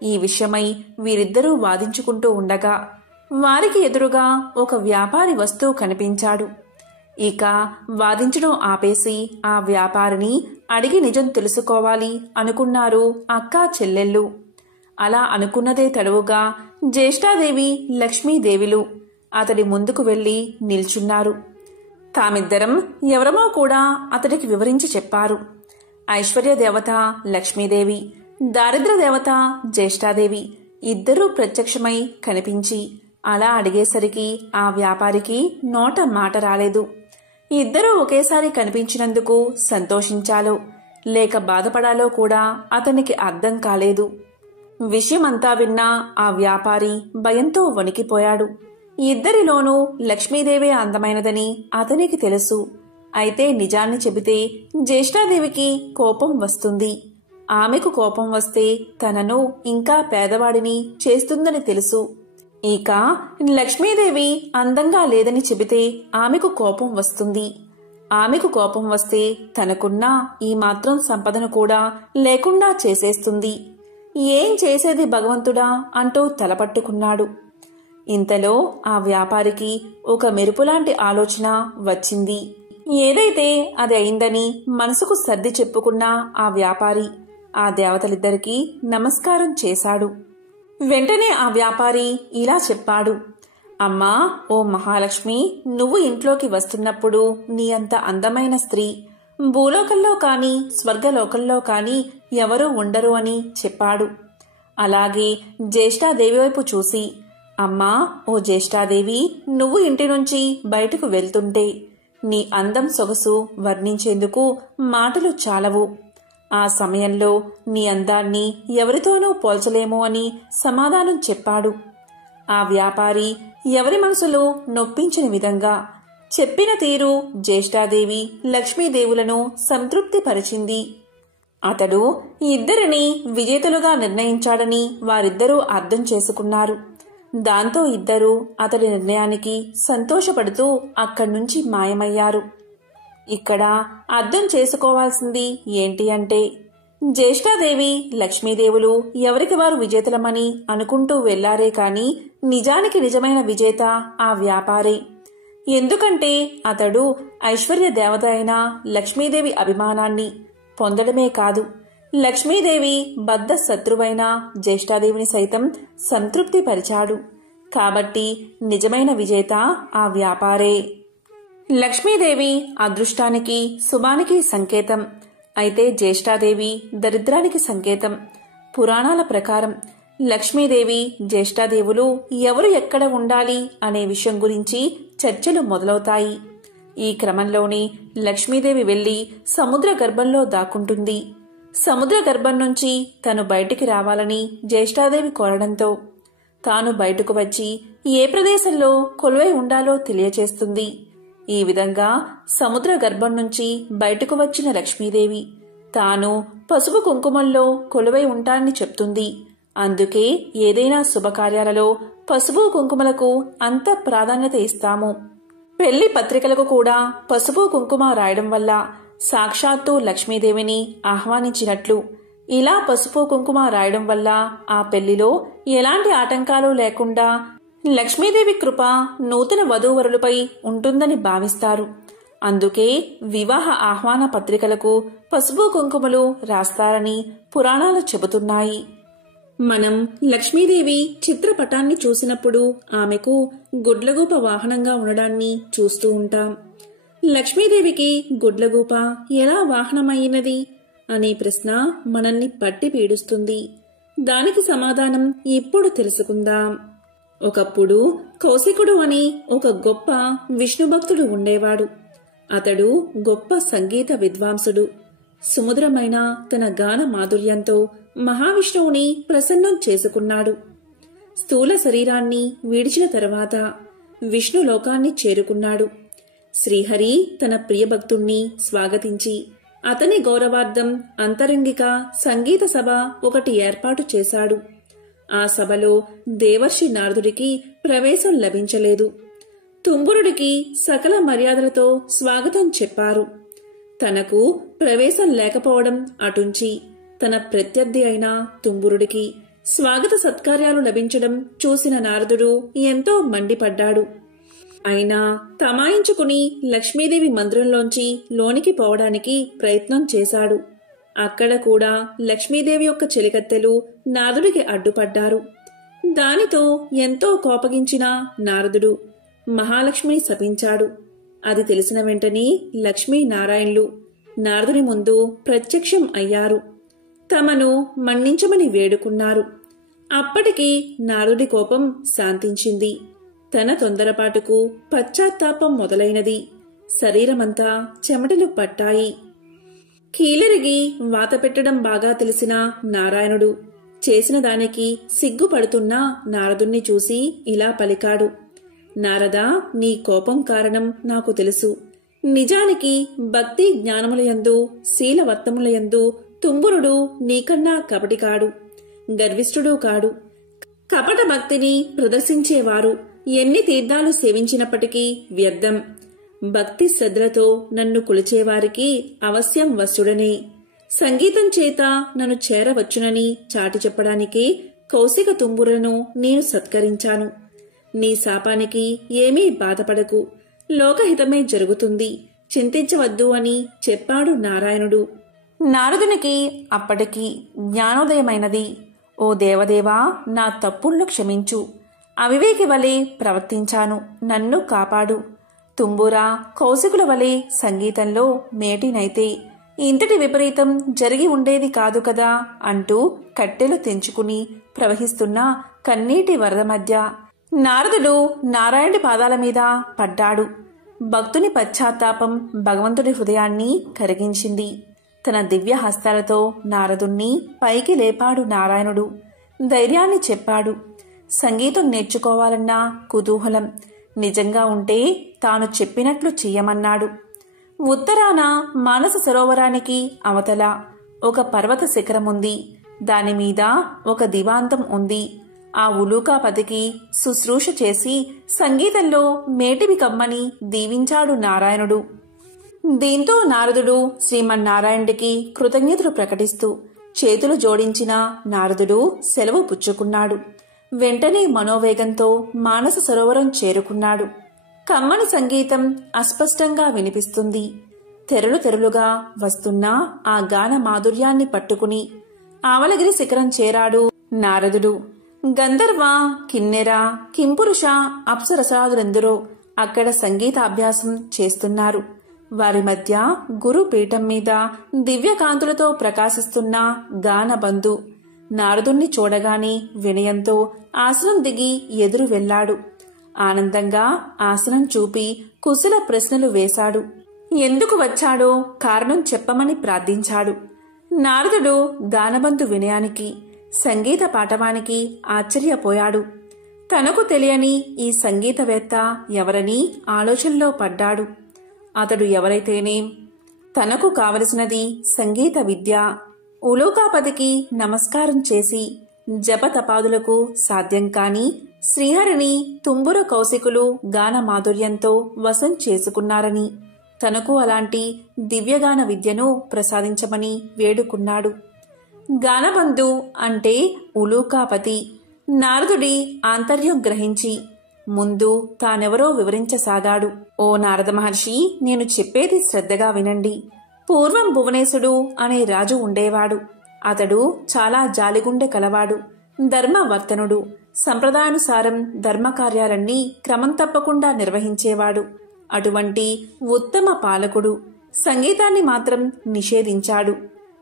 ఈ విషయమై వీరిద్దరూ వాదించుకుంటూ ఉండగా వారికి ఎదురుగా ఒక వ్యాపారి వస్తూ కనిపించాడు. ఇక వాదించడం ఆపేసి ఆ వ్యాపారిని అడిగి నిజం తెలుసుకోవాలి అనుకున్నారు అక్కా చెల్లెళ్ళు. అలా అనుకున్నదే తడువుగా జ్యేష్ఠాదేవి లక్ష్మీదేవిలు అతడి ముందుకు వెళ్లి నిల్చున్నారు. తామిద్దరం ఎవరమో కూడా అతడికి వివరించి చెప్పారు. ఐశ్వర్య దేవత లక్ష్మీదేవి, దారిద్ర్య దేవత జ్యేష్ఠాదేవి ఇద్దరూ ప్రత్యక్షమై కనిపించి అలా అడిగేసరికి ఆ వ్యాపారికి నోట మాట రాలేదు. ఇద్దరూ ఒకేసారి కనిపించినందుకు సంతోషించాలో లేక బాధపడాలో కూడా అతనికి అర్థం కాలేదు. విషయమంతా విన్నా ఆ వ్యాపారి భయంతో వణికిపోయాడు. ఇద్దరిలోనూ లక్ష్మీదేవే అందమైనదని అతనికి తెలుసు. అయితే నిజాన్ని చెబితే జ్యేష్ఠాదేవికి కోపం వస్తుంది. ఆమెకు కోపం వస్తే తనను ఇంకా పేదవాడిని చేస్తుందని తెలుసు. ఇక లక్ష్మీదేవి అందంగా లేదని చెబితే ఆమెకు కోపం వస్తుంది. ఆమెకు కోపం వస్తే తనకున్న ఈ మాత్రం సంపదను కూడా లేకుండా చేసేస్తుంది. ఏం చేసేది భగవంతుడా అంటూ తలపట్టుకున్నాడు. ఇంతలో ఆ వ్యాపారికి ఒక మెరుపులాంటి ఆలోచన వచ్చింది. ఏదైతే అది అయిందని మనసుకు సర్ది చెప్పుకున్న ఆ వ్యాపారి ఆ దేవతలిద్దరికీ నమస్కారం చేశాడు. వెంటనే ఆ వ్యాపారి ఇలా చెప్పాడు. అమ్మా, ఓ మహాలక్ష్మి, నువ్వు ఇంట్లోకి వస్తున్నప్పుడు నీ అంత అందమైన స్త్రీ భూలోకంలో కాని స్వర్గలోకంలో కాని ఎవరూ ఉండరు అని చెప్పాడు. అలాగే జ్యేష్ఠాదేవి వైపు చూసి, అమ్మా, ఓ జ్యేష్ఠాదేవి, నువ్వు ఇంటి నుంచి బయటకు వెళ్తుంటే నీ అందం సొగసు వర్ణించేందుకు మాటలు చాలవు. ఆ సమయంలో నీ అందాన్ని ఎవరితోనూ పోల్చలేమో అని సమాధానం చెప్పాడు. ఆ వ్యాపారి ఎవరి మనసులో నొప్పించని విధంగా చెప్పిన తీరు జ్యేష్ఠాదేవి లక్ష్మీదేవులను సంతృప్తిపరిచింది. అతడు ఇద్దరిని విజేతలుగా నిర్ణయించాడని వారిద్దరూ అర్థం చేసుకున్నారు. దాంతో ఇద్దరూ అతడి నిర్ణయానికి సంతోషపడుతూ అక్కడ్నుంచి మాయమయ్యారు. ఇక్కడ అర్థం చేసుకోవాల్సింది ఏంటి అంటే జ్యేష్ఠాదేవి లక్ష్మీదేవులు ఎవరికి వారు విజేతలమని అనుకుంటూ వెళ్లారే కాని నిజానికి నిజమైన విజేత ఆ వ్యాపారే. ఎందుకంటే అతడు ఐశ్వర్య దేవత అయిన లక్ష్మీదేవి అభిమానాన్ని పొందడమే కాదు, లక్ష్మీదేవి బద్ధ శత్రువైన జ్యేష్ఠాదేవిని సైతం సంతృప్తిపరిచాడు. కాబట్టి నిజమైన విజేత ఆ వ్యాపారే. లక్ష్మీదేవి అదృష్టానికి శుభానికి సంకేతం. అయితే జ్యేష్ఠాదేవి దరిద్రానికి సంకేతం. పురాణాల ప్రకారం లక్ష్మీదేవి జ్యేష్ఠాదేవులు ఎవరు ఎక్కడ ఉండాలి అనే విషయం గురించి చర్చలు మొదలవుతాయి. ఈ క్రమంలోనే లక్ష్మీదేవి వెళ్లి సముద్ర గర్భంలో దాక్కుంటుంది. సముద్ర గర్భం నుంచి తను బయటికి రావాలని జ్యేష్ఠాదేవి కోరడంతో తాను బయటకు వచ్చి ఏ ప్రదేశంలో కొలువై ఉండాలో తెలియచేస్తుంది. ఈ విధంగా సముద్ర గర్భం నుంచి బయటకు వచ్చిన లక్ష్మీదేవి తాను పసుపు కుంకుమల్లో కొలువై ఉంటానని చెప్తుంది. అందుకే ఏదైనా శుభకార్యాలలో పసుపు కుంకుమలకు అంత ప్రాధాన్యత ఇస్తాము. పెళ్లి పత్రికలకు కూడా పసుపు కుంకుమ రాయడం వల్ల సాక్షాత్తు లక్ష్మీదేవిని ఆహ్వానించినట్లు. ఇలా పసుపు కుంకుమ రాయడం వల్ల ఆ పెళ్లిలో ఎలాంటి ఆటంకాలు లేకుండా లక్ష్మీదేవి కృప నూతన వధూవరులపై ఉంటుందని భావిస్తారు. అందుకే వివాహ ఆహ్వాన పత్రికలకు పసుపు కుంకుమలు రాస్తారని పురాణాలు చెబుతున్నాయి. మనం లక్ష్మీదేవి చిత్రపటాన్ని చూసినప్పుడు ఆమెకు గుడ్లగూప వాహనంగా ఉండడాన్ని చూస్తూ ఉంటాం. లక్ష్మీదేవికి గుడ్లగూప ఎలా వాహనమైనది అనే ప్రశ్న మనల్ని పట్టి పీడుస్తుంది. దానికి సమాధానం ఇప్పుడు తెలుసుకుందాం. ఒకప్పుడు కౌశికుడు అని ఒక గొప్ప విష్ణుభక్తుడు ఉండేవాడు. అతడు గొప్ప సంగీత విద్వాంసుడు. సుమధురమైన తన గాన మాధుర్యంతో మహావిష్ణువుని ప్రసన్నం చేసుకున్నాడు. స్థూల శరీరాన్ని విడిచిన తర్వాత విష్ణు లోకాన్ని చేరుకున్నాడు. శ్రీహరి తన ప్రియభక్తుణ్ణి స్వాగతించి అతని గౌరవార్థం అంతరంగిక సంగీత సభ ఒకటి ఏర్పాటు చేశాడు. ఆ సభలో దేవర్షి నారదుడికి ప్రవేశం లభించలేదు. తుంబురుడికి సకల మర్యాదలతో స్వాగతం చెప్పారు. తనకు ప్రవేశం లేకపోవడం అటుంచి తన ప్రత్యర్థి అయిన తుంబురుడికి స్వాగత సత్కార్యాలు లభించడం చూసిన నారదుడు ఎంతో మండిపడ్డాడు. అయినా తమాయించుకుని లక్ష్మీదేవి మందిరంలోంచి లోనికి పోవడానికి ప్రయత్నం చేశాడు. అక్కడ కూడా లక్ష్మీదేవి యొక్క చెలికత్తెలు నారదుడికి అడ్డుపడ్డారు. దానితో ఎంతో కోపగించిన నారదుడు మహాలక్ష్మిని శపించాడు. అది తెలిసిన వెంటనే లక్ష్మీనారాయణులు నారదుని ముందు ప్రత్యక్షం అయ్యారు. తమను మన్నించమని వేడుకున్నారు. అప్పటికి నారదుడి కోపం శాంతించింది. తన తొందరపాటుకు పశ్చాత్తాపం మొదలైనది. శరీరమంతా చెమటలు పట్టాయి. కీలరిగి వాత పెట్టడం బాగా తెలిసిన నారాయణుడు చేసిన దానికి సిగ్గుపడుతున్న నారదుణ్ణి చూసి ఇలా పలికాడు. నారదా, నీ కోపం కారణం నాకు తెలుసు. నిజానికి భక్తి జ్ఞానములయందు శీలవత్తములయందు తుంబురుడు నీకన్నా కపటి కాడు, గర్విష్ఠుడు కాడు. కపట భక్తిని ప్రదర్శించేవారు ఎన్ని తీర్థాలు సేవించినప్పటికీ వ్యర్థం. భక్తి శ్రద్ధలతో నన్ను కొలిచేవారికి అవశ్యం వశుడనే. సంగీతం చేత నన్ను చేరవచ్చునని చాటి చెప్పడానికే కౌశిక తుంబురులను నేను సత్కరించాను. నీ శాపానికి ఏమీ బాధపడకు, లోకహితమే జరుగుతుంది, చింతించవద్దు అని చెప్పాడు నారాయణుడు. నారదునికి అప్పటికి జ్ఞానోదయమైనది. ఓ దేవదేవా, నా తప్పులను క్షమించు. అవివేకి వలె ప్రవర్తించాను, నన్ను కాపాడు. తుంబురా, కౌశికుల వలె సంగీతంలో మేటినైతే ఇంతటి విపరీతం జరిగి ఉండేది కాదు కదా అంటూ కట్టెలు తెంచుకుని ప్రవహిస్తున్న కన్నీటి వరద మధ్య నారదుడు నారాయణుడి పాదాల మీద పడ్డాడు. భక్తుని పశ్చాత్తాపం భగవంతుడి హృదయాన్ని కరిగించింది. తన దివ్య హస్తాలతో నారదుణ్ణి పైకి లేపాడు నారాయణుడు. ధైర్యాన్ని చెప్పాడు. సంగీతం నేర్చుకోవాలన్న కుతూహలం నిజంగా ఉంటే తాను చెప్పినట్లు చెయ్యమన్నాడు. ఉత్తరాన మానస సరోవరానికి అవతల ఒక పర్వత శిఖరముంది. దానిమీద ఒక దివాంతం ఉంది. ఆ ఉలూకాపతికి శుశ్రూష చేసి సంగీతంలో మేటివి కమ్మని దీవించాడు నారాయణుడు. దీంతో నారదుడు శ్రీమన్నారాయణుడికి కృతజ్ఞతలు ప్రకటిస్తూ చేతులు జోడించిన నారదుడు సెలవు పుచ్చుకున్నాడు. వెంటనే మనోవేగంతో మానస సరోవరం చేరుకున్నాడు. కమ్మని సంగీతం అస్పష్టంగా వినిపిస్తుంది. తెరలు తెరలుగా వస్తున్న ఆ గాన మాధుర్యాన్ని పట్టుకుని ఆవలగిరి శిఖరం చేరాడు నారదుడు. గంధర్వ, కిన్నెర, కింపురుష, అప్సరసాదులెందరో అక్కడ సంగీతాభ్యాసం చేస్తున్నారు. వారి మధ్య గురు పీఠం మీద దివ్యకాంతులతో ప్రకాశిస్తున్న గానబంధు నారదుణ్ణి చూడగానే వినయంతో ఆసనం దిగి ఎదురు వెళ్లాడు. ఆనందంగా ఆసనం చూపి కుశల ప్రశ్నలు వేశాడు. ఎందుకు వచ్చాడో కారణం చెప్పమని ప్రార్థించాడు. నారదుడు గానబంధు వినయానికి, సంగీత పాఠవానికి ఆశ్చర్యపోయాడు. తనకు తెలియని ఈ సంగీతవేత్త ఎవరని ఆలోచనలో పడ్డాడు. అతడు ఎవరైతేనేం, తనకు కావలసినది సంగీత విద్య. ఉలూకాపతికి నమస్కారం చేసి జపతపాదులకు సాధ్యం కాని శ్రీహరిని తుంబుర కౌశికులు గాన మాధుర్యంతో వశం చేసుకున్నారని, తనకు అలాంటి దివ్యగాన విద్యను ప్రసాదించమని వేడుకున్నాడు. గానబంధు అంటే ఉలూకాపతి. నారదుడి ఆంతర్యం గ్రహించి ముందు తానెవరో వివరించసాగాడు. ఓ నారద మహర్షి, నేను చెప్పేది శ్రద్ధగా వినండి. పూర్వం భువనేశుడు అనే రాజు ఉండేవాడు. అతడు చాలా జాలిగుండె కలవాడు, ధర్మవర్తనుడు. సంప్రదాయానుసారం ధర్మకార్యాలన్నీ క్రమం తప్పకుండా నిర్వహించేవాడు. అటువంటి ఉత్తమ పాలకుడు సంగీతాన్ని మాత్రం నిషేధించాడు.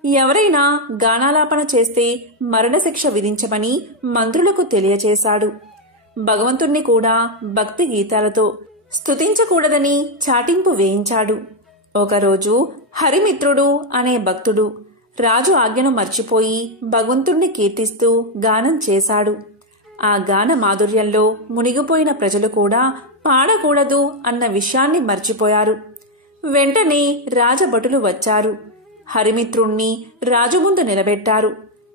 ఎవరైనా గానాలాపన చేస్తే మరణశిక్ష విధించమని మంత్రులకు తెలియచేశాడు. భగవంతుణ్ణి కూడా భక్తి గీతాలతో స్తుతించకూడదని చాటింపు వేయించాడు. ఒకరోజు హరిమిత్రుడు అనే భక్తుడు రాజు ఆజ్ఞను మర్చిపోయి భగవంతుణ్ణి కీర్తిస్తూ గానం చేశాడు. ఆ గాన మాధుర్యంలో మునిగిపోయిన ప్రజలు కూడా పాడకూడదు అన్న విషయాన్ని మర్చిపోయారు. వెంటనే రాజభటులు వచ్చారు. హరిమిత్రుణ్ణి రాజు ముందు నిలబెట్టారు.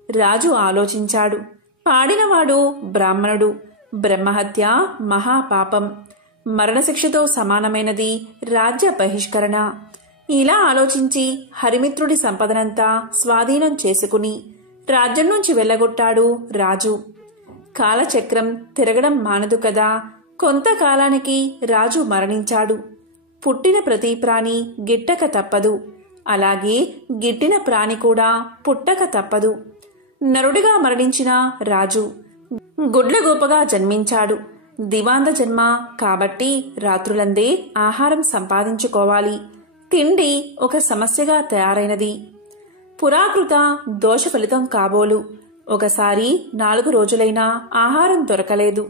రాజు ఆలోచించాడు. పాడినవాడు బ్రాహ్మణుడు. బ్రహ్మహత్య మహాపాపం, మరణశిక్షతో సమానమైనది రాజ్య బహిష్కరణ. ఇలా ఆలోచించి హరిమిత్రుడి సంపదనంతా స్వాధీనం చేసుకుని రాజ్యం నుంచి వెళ్లగొట్టాడు రాజు. కాలచక్రం తిరగడం మానదు కదా. కొంతకాలానికి రాజు మరణించాడు. పుట్టిన ప్రతి ప్రాణి గిట్టక తప్పదు. అలాగే గిట్టిన ప్రాణి కూడా పుట్టక తప్పదు. నరుడిగా మరణించిన రాజు గుడ్లగోపగా జన్మించాడు. దివాంద జన్మ కాబట్టి రాత్రులందే ఆహారం సంపాదించుకోవాలి. తిండి ఒక సమస్యగా తయారైనది. పురాకృత దోష ఫలితం కాబోలు. ఒకసారి 4 రోజులైనా ఆహారం దొరకలేదు.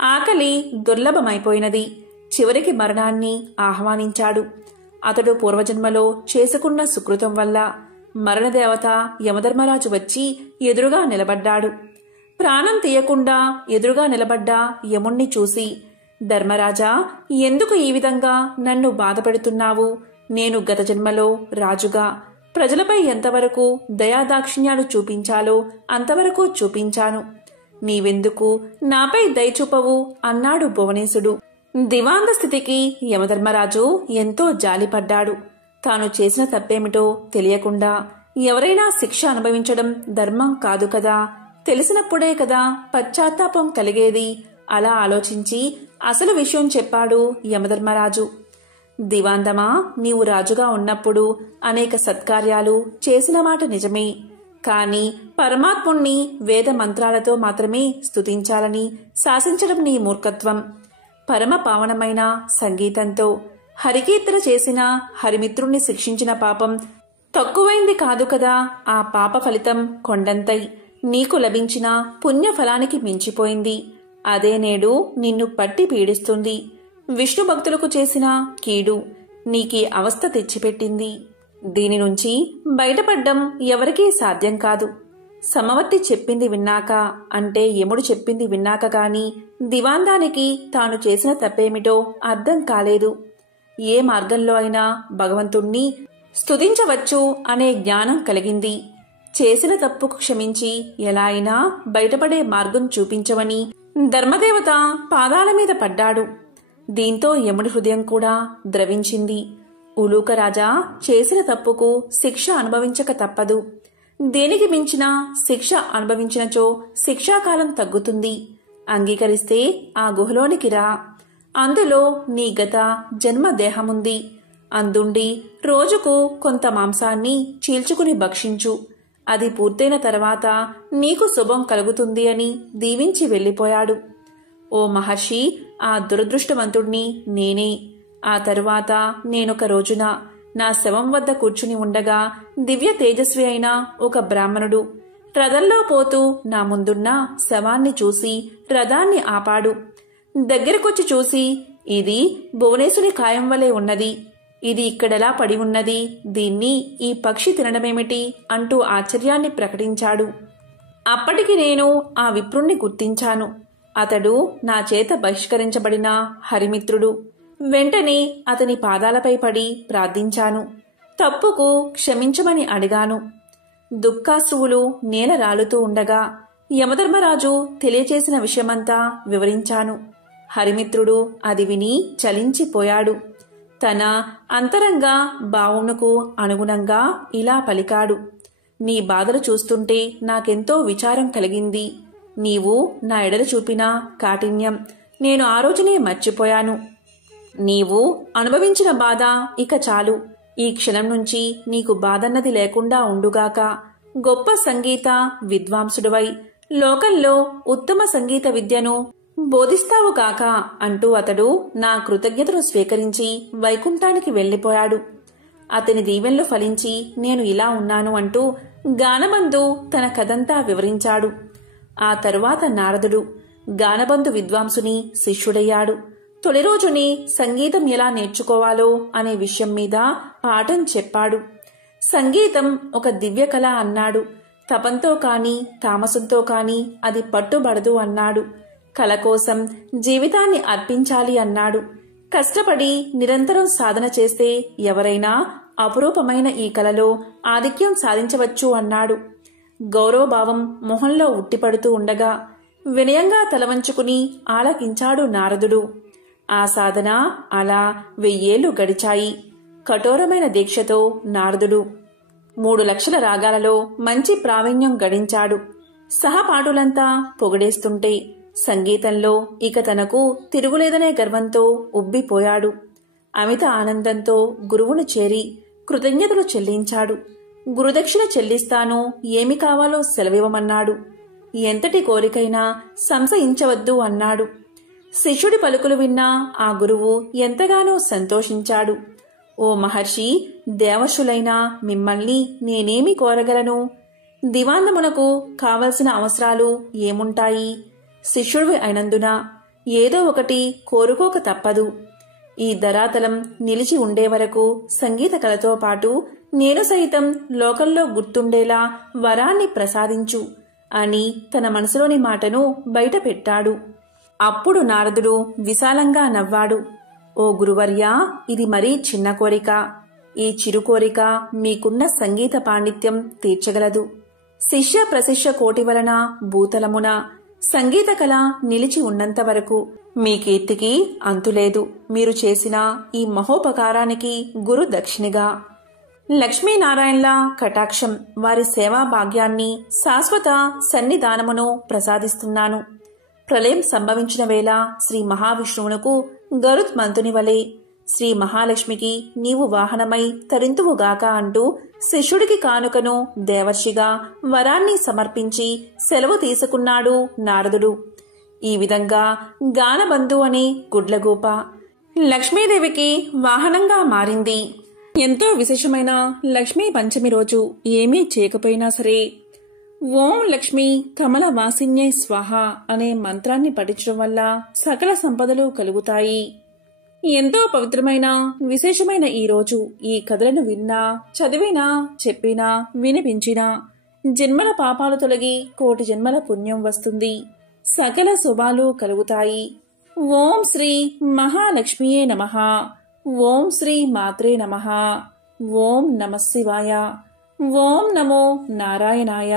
ఆకలి దుర్లభమైపోయినది. చివరికి మరణాన్ని ఆహ్వానించాడు. అతడు పూర్వజన్మలో చేసుకున్న సుకృతం వల్ల మరణదేవత యమధర్మరాజు వచ్చి ఎదురుగా నిలబడ్డాడు. ప్రాణం తీయకుండా ఎదురుగా నిలబడ్డ యముణ్ణి చూసి, ధర్మరాజా, ఎందుకు ఈ విధంగా నన్ను బాధపెడుతున్నావు? నేను గత జన్మలో రాజుగా ప్రజలపై ఎంతవరకు దయాదాక్షిణ్యాలు చూపించాలో అంతవరకు చూపించాను. నీవెందుకు నాపై దయచూపవు అన్నాడు భువనేశుడు. దివాంద స్థితికి యమధర్మరాజు ఎంతో జాలిపడ్డాడు. తాను చేసిన తప్పేమిటో తెలియకుండా ఎవరైనా శిక్ష అనుభవించడం ధర్మం కాదు కదా. తెలిసినప్పుడే కదా పశ్చాత్తాపం కలిగేది. అలా ఆలోచించి అసలు విషయం చెప్పాడు యమధర్మరాజు. దివాందమా, నీవు రాజుగా ఉన్నప్పుడు అనేక సత్కార్యాలు చేసిన మాట నిజమే. కాని పరమాత్ముణ్ణి వేద మంత్రాలతో మాత్రమే స్తుతించాలని శాసించడం నీ మూర్ఖత్వం. పరమ పావనమైన సంగీతంతో హరికీర్తన చేసిన హరిమిత్రుణ్ణి శిక్షించిన పాపం తక్కువైంది కాదు కదా. ఆ పాప ఫలితం కొండంతై నీకు లభించిన పుణ్యఫలానికి మించిపోయింది. అదే నేడు నిన్ను పట్టి పీడిస్తుంది. విష్ణు భక్తులకు చేసిన కీడు నీకీ అవస్థ తెచ్చిపెట్టింది. దీని నుంచి బయటపడ్డం ఎవరికీ సాధ్యం కాదు. సమవర్తి చెప్పింది విన్నాక, అంటే యముడు చెప్పింది విన్నాక గాని దివాందానికి తాను చేసిన తప్పేమిటో అర్థం కాలేదు. ఏ మార్గంలో అయినా భగవంతుణ్ణి స్తుతించవచ్చు అనే జ్ఞానం కలిగింది. చేసిన తప్పుకు క్షమించి ఎలా అయినా బయటపడే మార్గం చూపించమని ధర్మదేవత పాదాల మీద పడ్డాడు. దీంతో యముడి హృదయం కూడా ద్రవించింది. ఉలూకరాజా, చేసిన తప్పుకు శిక్ష అనుభవించక తప్పదు. దేనికి మించిన శిక్ష అనుభవించినచో శిక్షాకాలం తగ్గుతుంది. అంగీకరిస్తే ఆ గుహలోనికి రా. అందులో నీ గత జన్మ దేహముంది. అందుండి రోజుకు కొంత మాంసాన్ని చీల్చుకుని భక్షించు. అది పూర్తయిన తర్వాత నీకు శుభం కలుగుతుంది అని దీవించి వెళ్లిపోయాడు. ఓ మహర్షి, ఆ దురదృష్టవంతుణ్ణి నేనే. ఆ తరువాత నేనొక రోజున నా శవం వద్ద కూర్చుని ఉండగా దివ్య తేజస్వి అయిన ఒక బ్రాహ్మణుడు రథంలో పోతూ నా ముందున్న శవాన్ని చూసి రథాన్ని ఆపాడు. దగ్గరకొచ్చి చూసి, ఇది భువనేశ్వరి కాయం వలె ఉన్నది. ఇది ఇక్కడెలా పడి ఉన్నది? దీన్ని ఈ పక్షి తినడమేమిటి అంటూ ఆశ్చర్యాన్ని ప్రకటించాడు. అప్పటికి నేను ఆ విప్రుణ్ణి గుర్తించాను. అతడు నా చేత బహిష్కరించబడిన హరిమిత్రుడు. వెంటనే అతని పాదాలపై పడి ప్రార్థించాను. తప్పుకు క్షమించమని అడిగాను. దుఃఖాశ్రువులు నేల రాలుతూ ఉండగా యమధర్మరాజు తెలియచేసిన విషయమంతా వివరించాను. హరిమిత్రుడు అది విని చలించిపోయాడు. తన అంతరంగ భావమునకు అనుగుణంగా ఇలా పలికాడు. నీ బాధలు చూస్తుంటే నాకెంతో విచారం కలిగింది. నీవు నా ఎడల చూపిన కాఠిన్యం నేను ఆ రోజునే మర్చిపోయాను. నీవు అనుభవించిన బాధ ఇక చాలు. ఈ క్షణం నుంచి నీకు బాధన్నది లేకుండా ఉండుగాక. గొప్ప సంగీత విద్వాంసుడివై లోకంలో ఉత్తమ సంగీత విద్యను బోధిస్తావు కాక అంటూ అతడు నా కృతజ్ఞతను స్వీకరించి వైకుంఠానికి వెళ్లిపోయాడు. అతని దీవెనలు ఫలించి నేను ఇలా ఉన్నాను అంటూ గానబంధు తన కథంతా వివరించాడు. ఆ తరువాత నారదుడు గానబంధు విద్వాంసుని శిష్యుడయ్యాడు. తొలి రోజుని సంగీతం ఎలా నేర్చుకోవాలో అనే విషయం మీద పాఠం చెప్పాడు. సంగీతం ఒక దివ్య కళ అన్నాడు. తపంతో కాని తామసంతో కాని అది పట్టుబడదు అన్నాడు. కళ కోసం జీవితాన్ని అర్పించాలి అన్నాడు. కష్టపడి నిరంతరం సాధన చేస్తే ఎవరైనా అపురూపమైన ఈ కళలో ఆధిక్యం సాధించవచ్చు అన్నాడు. గౌరవభావం మొహంలో ఉట్టిపడుతూ ఉండగా వినయంగా తలవంచుకుని ఆలకించాడు నారదుడు. ఆ సాధన అలా 1000 ఏళ్లు గడిచాయి. కఠోరమైన దీక్షతో నారదుడు 3 లక్షల రాగాలలో మంచి ప్రావీణ్యం గడించాడు. సహపాఠులంతా పొగిడేస్తుంటే సంగీతంలో ఇక తనకు తిరుగులేదనే గర్వంతో ఉబ్బిపోయాడు. అమిత ఆనందంతో గురువును చేరి కృతజ్ఞతలు చెల్లించాడు. గురుదక్షిణ చెల్లిస్తాను, ఏమి కావాలో సెలవివ్వమన్నాడు. ఎంతటి కోరికైనా సంశయించవద్దు అన్నాడు. శిష్యుడి పలుకులు విన్న ఆ గురువు ఎంతగానో సంతోషించాడు. ఓ మహర్షి, దేవర్షులైన మిమ్మల్ని నేనేమి కోరగలను? దివాందమునకు కావలసిన అవసరాలు ఏముంటాయి? శిష్యుడివి అయినందున ఏదో ఒకటి కోరుకోక తప్పదు. ఈ ధరాతలం నిలిచి ఉండే వరకు సంగీత కళతో పాటు నేను సైతం లోకంలో గుర్తుండేలా వరాన్ని ప్రసాదించు అని తన మనసులోని మాటను బయటపెట్టాడు. అప్పుడు నారదుడు విశాలంగా నవ్వాడు. ఓ గురువర్యా, ఇది మరీ చిన్న కోరిక. ఈ చిరు కోరిక మీకున్న సంగీత పాండిత్యం తీర్చగలదు. శిష్య ప్రశిష్య కోటి వలన భూతలమున సంగీత కళ నిలిచి ఉన్నంత వరకు మీ కీర్తికి అంతులేదు. మీరు చేసిన ఈ మహోపకారానికి గురు దక్షిణిగా లక్ష్మీనారాయణల కటాక్షం, వారి సేవా భాగ్యాన్ని, శాశ్వత సన్నిధానమును ప్రసాదిస్తున్నాను. ప్రళయం సంభవించిన వేళ శ్రీ మహావిష్ణువునకు గరుత్ మంతుని వలె శ్రీ మహాలక్ష్మికి నీవు వాహనమై తరింతువుగాక అంటూ శిష్యుడికి కానుకను దేవర్షిగా వరాన్ని సమర్పించి సెలవు తీసుకున్నాడు నారదుడు. ఈ విధంగా గానబంధు అనే గుడ్లగూప లక్ష్మీదేవికి వాహనంగా మారింది. ఎంతో విశేషమైన లక్ష్మీ పంచమి రోజు ఏమీ చేయకపోయినా సరే ఓం లక్ష్మీ కమల వాసిన్యే స్వాహ అనే మంత్రాన్ని పఠించడం వల్ల సకల సంపదలు కలుగుతాయి. ఎంతో పవిత్రమైన విశేషమైన ఈ రోజు ఈ కథలను విన్నా, చదివినా, చెప్పినా, వినిపించినా జన్మల పాపాలు తొలగి 1,000,000 జన్మల పుణ్యం వస్తుంది. సకల శుభాలు కలుగుతాయి. ఓం శ్రీ మహాలక్ష్మియే నమః. ఓం శ్రీ మాత్రే నమః. ఓం నమః శివాయ. ఓం నమో నారాయణాయ.